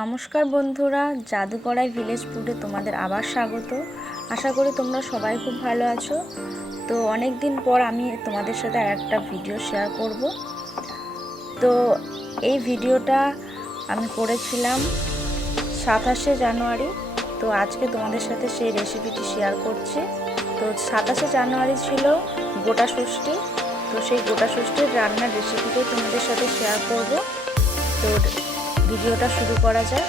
নমস্কার বন্ধুরা, জাদু কড়াই ভিলেজ ফুডে তোমাদের আবার স্বাগত। আশা করি তোমরা সবাই খুব ভালো আছো। তো অনেক দিন পর আমি তোমাদের সাথে আর একটা ভিডিও শেয়ার করব। তো এই ভিডিওটা আমি করেছিলাম 27শে জানুয়ারি। তো আজকে তোমাদের সাথে সেই রেসিপিটি শেয়ার করছি। তো 27শে জানুয়ারি ছিল গোটা ষষ্ঠী। তো সেই গোটা ষষ্ঠীর রান্নার রেসিপিটাই তোমাদের সাথে শেয়ার করব। তো ভিডিওটা শুরু করা যাক।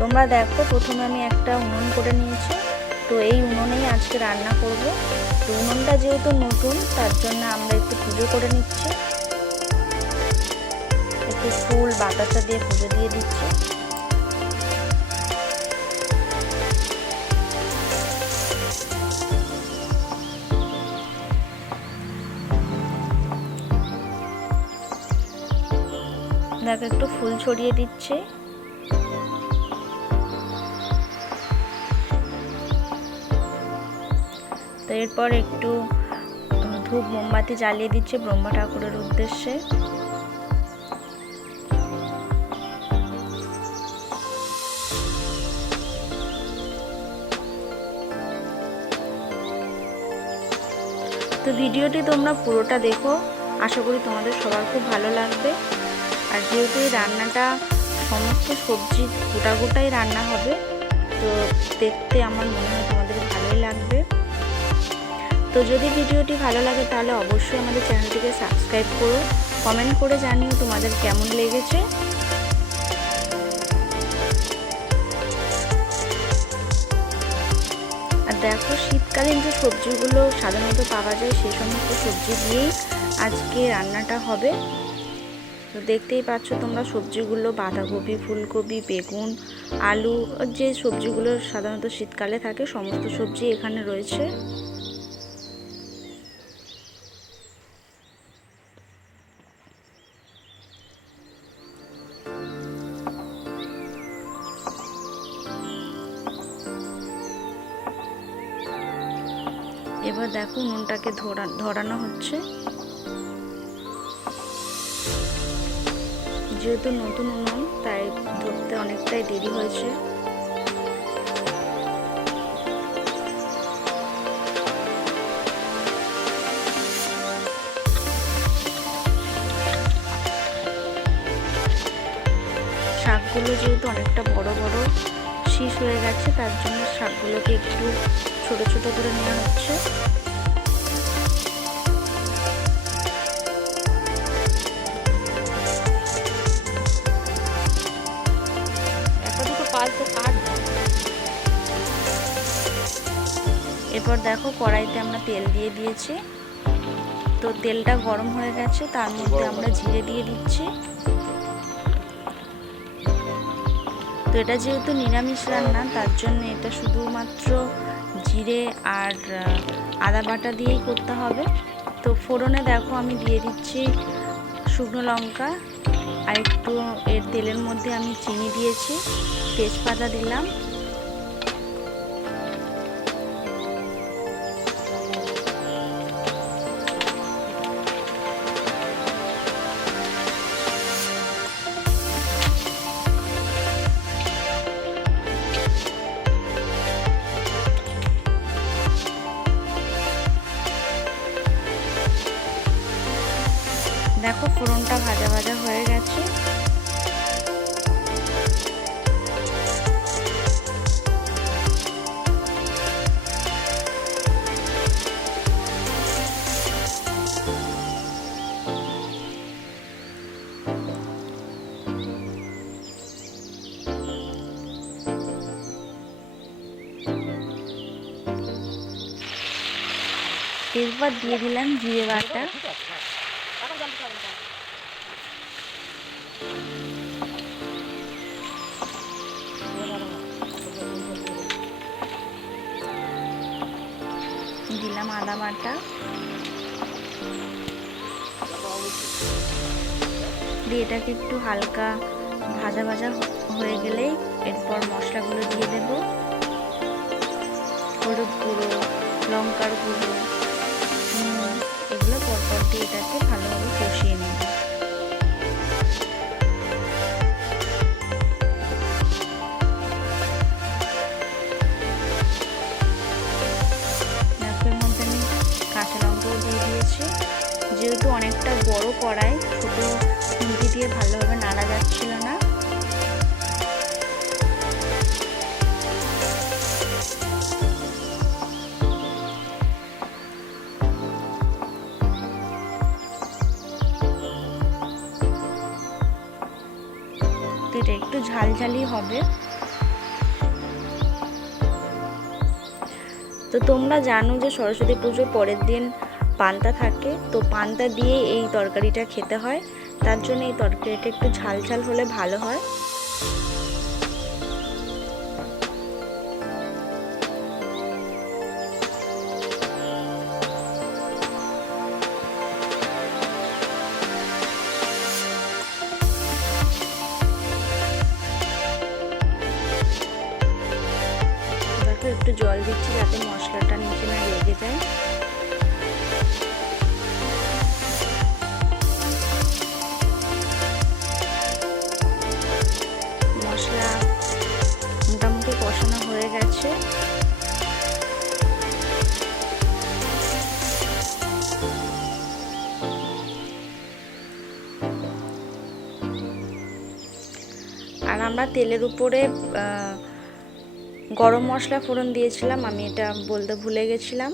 তোমরা দেখো, প্রথমে আমি একটা উনুন করে নিয়েছি। তো এই উনুনেই আজকে রান্না করব। তো উনুনটা যেহেতু নতুন, তার জন্য আমরা একটু পুজো করে নিচ্ছি। একটু ফুল বাতাসা দিয়ে পুজো দিয়ে দিচ্ছি। দেখো, একটু ফুল ছড়িয়ে দিচ্ছি। তো এরপর একটু ধূপ মোমবাতি জ্বালিয়ে দিচ্ছি ব্রহ্মা ঠাকুরের উদ্দেশ্যে। তো ভিডিওটি তোমরা পুরোটা দেখো, আশা করি তোমাদের সবার খুব ভালো লাগবে। আর যেহেতু এই রান্নাটা সমস্ত সবজি গোটা গোটাই রান্না হবে, তো দেখতে আমার মনে হয় তোমাদের ভালোই লাগবে। তো যদি ভিডিওটি ভালো লাগে তাহলে অবশ্যই আমাদের চ্যানেলটিকে সাবস্ক্রাইব করো, কমেন্ট করে জানিও তোমাদের কেমন লেগেছে। আর দেখো, শীতকালীন যে সবজিগুলো সাধারণত পাওয়া যায় সেই সমস্ত সবজি দিয়েই আজকে রান্নাটা হবে। তো দেখতেই পাচ্ছ তোমরা সবজিগুলো, বাঁধাকপি, ফুলকপি, বেগুন, আলু, যে সবজিগুলো সাধারণত শীতকালে থাকে সমস্ত সবজি এখানে রয়েছে। এবার দেখো, নুনটাকে ধরানো হচ্ছে। যেহেতু নতুন উনুন, তাই ধরতে অনেকটাই দেরি হয়েছে। শাকগুলো যেহেতু অনেকটা বড় বড় শীষ হয়ে গেছে, তার জন্য শাকগুলোকে একটু ছোট ছোট করে নেওয়া হচ্ছে। এরপর দেখো, কড়াইতে আমরা তেল দিয়ে দিয়েছি। তো তেলটা গরম হয়ে গেছে, তার মধ্যে আমরা জিরে দিয়ে দিচ্ছি। তো এটা যেহেতু নিরামিষ রান্না, তার জন্য এটা শুধুমাত্র জিরে আর আদা বাটা দিয়েই করতে হবে। তো ফোড়নে দেখো আমি দিয়ে দিচ্ছি শুকনো লঙ্কা, আর একটু এর তেলের মধ্যে আমি চিনি দিয়েছি, তেজপাতা দিলাম। দেখো, ফোড়নটা ভাজা ভাজা হয়ে গেছে। এরপর দিয়ে দিলাম জিরে বাটা। দিলাম আদা বাটা, দিয়ে এটাকে একটু হালকা ভাজা ভাজা হয়ে গেলেই এরপর মশলাগুলো দিয়ে দেব। হলুদ গুঁড়ো, লঙ্কার গুঁড়ো, এগুলো পরপর দিয়ে এটাকে ভালোভাবে কষিয়ে নেব। কড়াই, ছোট খুন্তি দিয়ে ভালোভাবে নাড়া যাচ্ছিল না। তো এটা একটু ঝালঝালি হবে। তো তোমরা জানো যে সরস্বতী পুজোর পরের দিন পান্তা থাকে, তো পান্তা দিয়ে এই তরকারিটা খেতে হয়, তার জন্য এই তরকারিটা একটু ঝাল ঝাল হলে ভালো হয়। একটু জল দিচ্ছি যাতে মশলাটা নিচে না লেগে যায়। মশলা মোটামুটি কষানো হয়ে গেছে। আর আমরা তেলের উপরে গরম মশলা ফোড়ন দিয়েছিলাম, আমি এটা বলতে ভুলে গেছিলাম।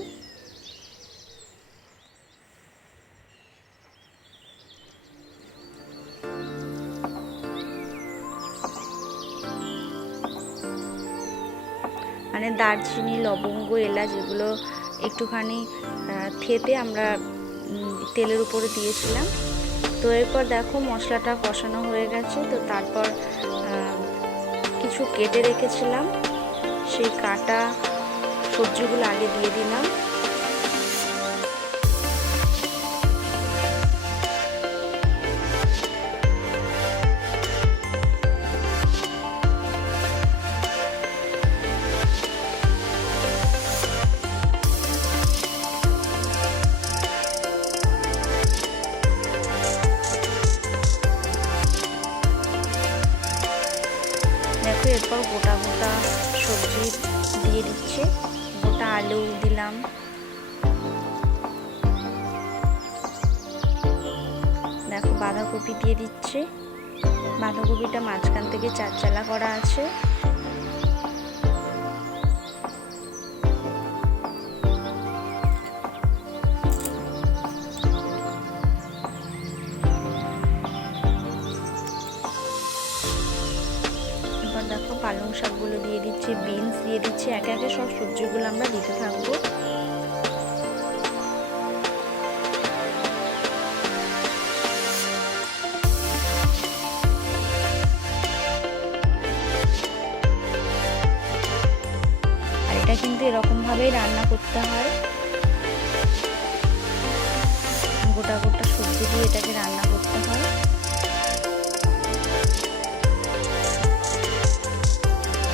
মানে দারচিনি, লবঙ্গ, এলাচ এগুলো একটুখানি থেতে আমরা তেলের উপরে দিয়েছিলাম। তো এরপর দেখো মশলাটা কষানো হয়ে গেছে। তো তারপর কিছু কেটে রেখেছিলাম, সেই কাটা সবজিগুলো আগে দিয়ে দিলাম। দেখো এরপর গোটা গোটা সবজি দিয়ে দিচ্ছে, গোটা আলু দিলাম, দেখো বাঁধাকপি দিয়ে দিচ্ছে। বাঁধাকপিটা মাঝখান থেকে চারচালা করা আছে। দেখো পালং শাকগুলো দিয়ে দিচ্ছে, বিনস দিয়ে দিচ্ছে, একে একে সব সবজিগুলো আমরা দিতে থাকবো। আর এটা কিন্তু এরকম ভাবেই রান্না করতে হয়, গোটা গোটা সবজি দিয়ে এটাকে রান্না করতে হয়।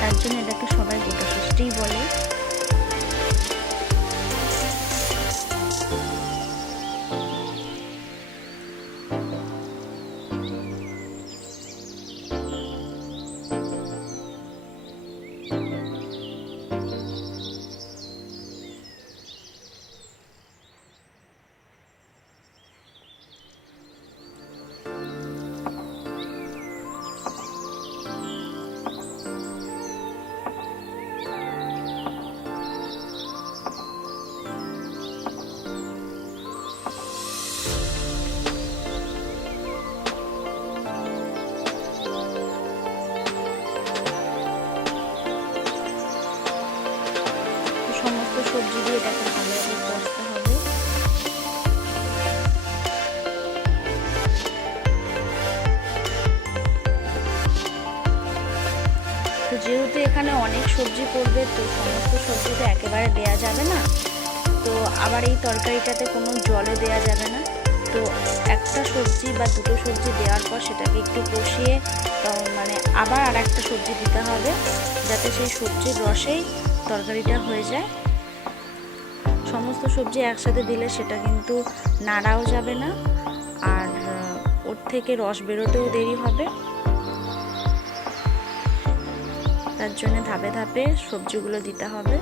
তার জন্য এটাকে সবাই গোটা ষষ্ঠীই বলে। সমস্ত সবজি দিয়ে এটাকে ভালোভাবে কষতে হবে। তো যেহেতু এখানে অনেক সবজি করবে, তো সমস্ত সবজি তো একেবারে দেয়া যাবে না, তো আবার এই তরকারিটাতে কোনো জলও দেয়া যাবে না। তো একটা সবজি বা দুটো সবজি দেওয়ার পর সেটাকে একটু কষিয়ে মানে আবার আর একটা সবজি দিতে হবে, যাতে সেই সবজির রসেই তরকারিটা হয়ে যায়। সমস্ত সবজি একসাথে দিলে সেটা কিন্তু নাড়াও যাবে না, আর ওর থেকে রস বেরোতেও দেরি হবে। তার জন্য ধাপে ধাপে সবজিগুলো দিতে হবে।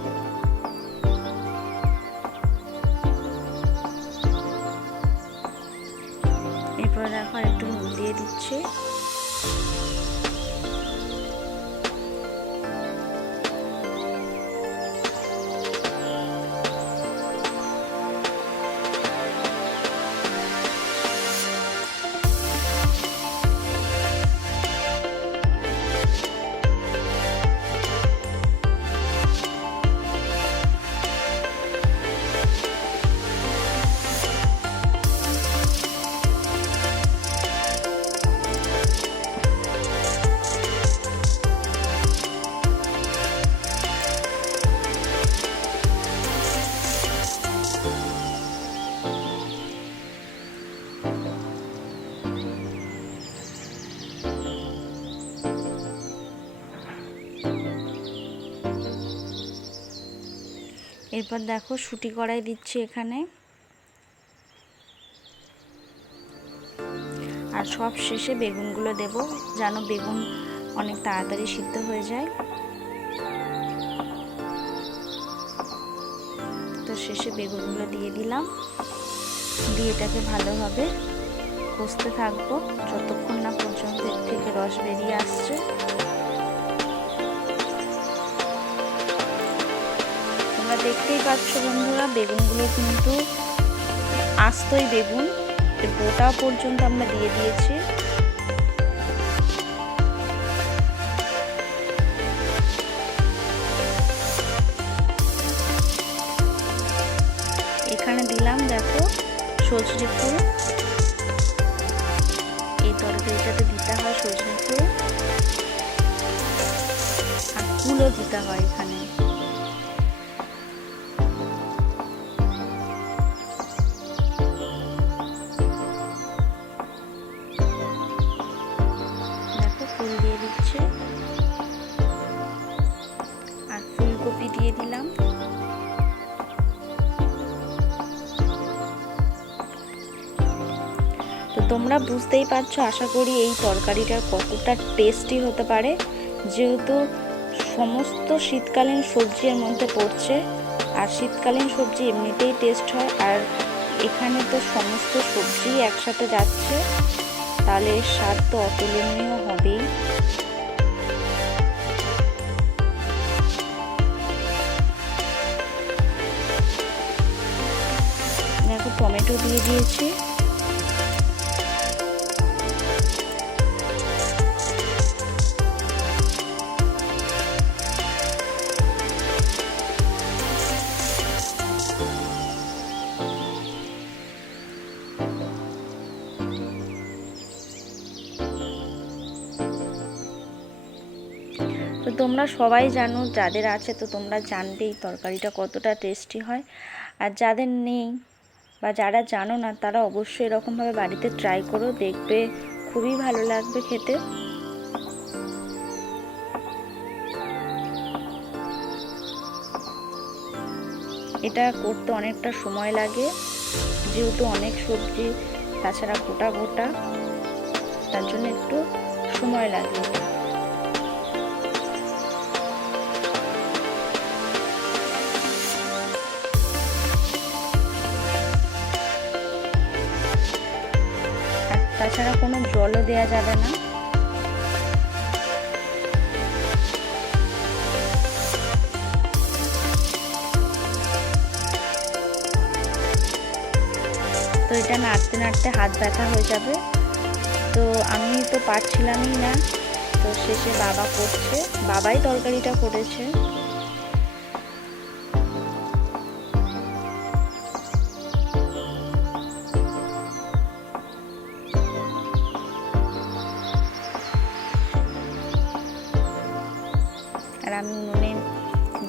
তারপরে দেখো একটু নুন দিয়ে দিচ্ছি। এরপর দেখো শুটি কড়াই দিচ্ছি এখানে, আর সব শেষে বেগুনগুলো দেব, যেন বেগুন অনেক তাড়াতাড়ি সিদ্ধ হয়ে যায়। তো শেষে বেগুনগুলো দিয়ে দিলাম, দিয়ে এটাকে ভালোভাবে কষতে থাকবো যতক্ষণ না পর্যন্ত এর থেকে রস বেরিয়ে আসছে। তোমরা দেখতেই পাচ্ছ বন্ধুরা, বেগুনগুলো কিন্তু আস্তই বেগুন, গোটা পর্যন্ত আমরা দিয়ে দিয়েছি। এখানে দিলাম দেখো সজনে ফুল, এই তরকারিটাতে দিতে হয় সজনে ফুল, আর ফুলও দিতে হয় এখানে। দেখো ফুল দিয়ে দিচ্ছে, আর ফুলকপি দিয়ে দিলাম। তো তোমরা বুঝতেই পারছো আশা করি এই তরকারিটা কতটা টেস্টি হতে পারে, যেহেতু সমস্ত শীতকালীন সবজি এর মধ্যে পড়ছে, আর শীতকালীন সবজি এমনিতেই টেস্ট হয়, আর এখানে তো সমস্ত সবজি একসাথে যাচ্ছে, তাহলে এর স্বাদ তো অতুলনীয় হবেই। দেখো টমেটো দিয়ে দিয়েছি, তো তোমরা সবাই জানো, যাদের আছে তো তোমরা জানবে এই তরকারিটা কতটা টেস্টি হয়, আর যাদের নেই বা যারা জানো না তারা অবশ্যই এরকমভাবে বাড়িতে ট্রাই করো, দেখবে খুবই ভালো লাগবে খেতে। এটা করতে অনেকটা সময় লাগে, যেহেতু অনেক সবজি, তাছাড়া গোটা গোটা, তার জন্য একটু সময় লাগে। তাছাড়া কোনো জলও দেওয়া যাবে না। তো এটা নাড়তে নাড়তে হাত ব্যথা হয়ে যাবে, তো আমি তো পারছিলামই না, তো শেষে বাবা করছে, বাবাই তরকারিটা করেছে। আর আমি উনুনে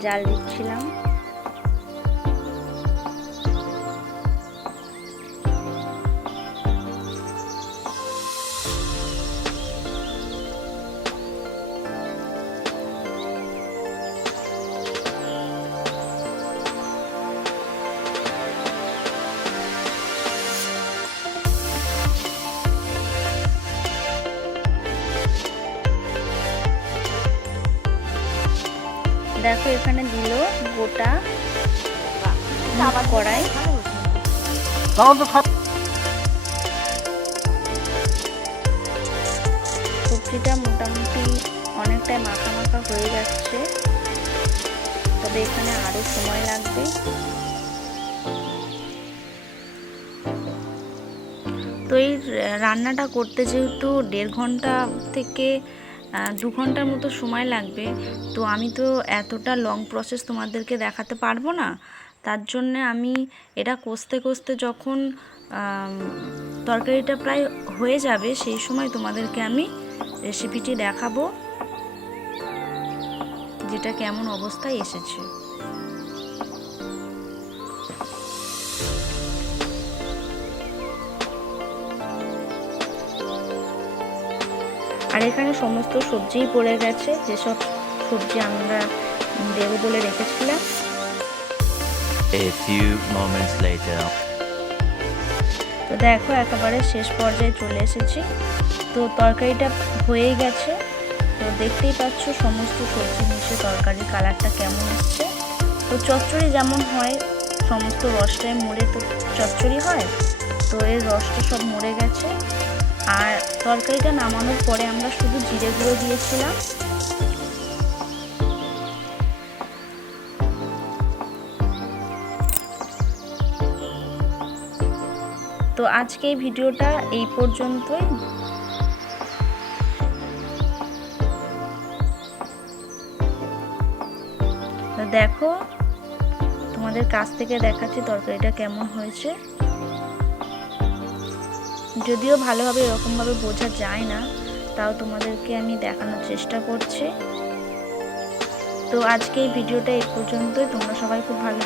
জাল দিচ্ছিলাম। দেখো এখানে দিল গোটা কড়াই, সবজিটা মোটামুটি অনেকটাই মাখা মাখা হয়ে যাচ্ছে, তবে এখানে আরও সময় লাগবে। তো এই রান্নাটা করতে যেহেতু 1.5 ঘন্টা থেকে 2 ঘন্টার মতো সময় লাগবে, তো আমি তো এতটা লং প্রসেস তোমাদেরকে দেখাতে পারবো না। তার জন্যে আমি এটা কষতে কষতে যখন তরকারিটা প্রায় হয়ে যাবে সেই সময় তোমাদেরকে আমি রেসিপিটি দেখাবো যেটা কেমন অবস্থায় এসেছে। আর এখানে সমস্ত সবজিই পড়ে গেছে, যেসব সবজি আমরা দেবো বলে রেখেছিলাম। A few moments later. তো দেখো একেবারে শেষ পর্যায়ে চলে এসেছি। তো তরকারিটা হয়ে গেছে, তো দেখতেই পাচ্ছ সমস্ত সবজি মিশে তরকারির কালারটা কেমন এসছে। তো চচ্চড়ি যেমন হয় সমস্ত রসটায় মরে তো চচ্চড়ি হয়, তো এর রসটা সব মরে গেছে। আর তরকারিটা নামানোর পরে আমরা শুধু জিরে গুঁড়ো দিয়েছিলাম। তো আজকে এই ভিডিওটা এই পর্যন্তই। দেখো তোমাদের কাছ থেকে দেখাচ্ছি তরকারিটা কেমন হয়েছে। যদিও ভালোভাবে এরকমভাবে বোঝা যায় না, তাও তোমাদেরকে আমি দেখানোর চেষ্টা করছি। তো আজকে এই ভিডিওটা এই পর্যন্তই। তোমরা সবাই খুব ভালো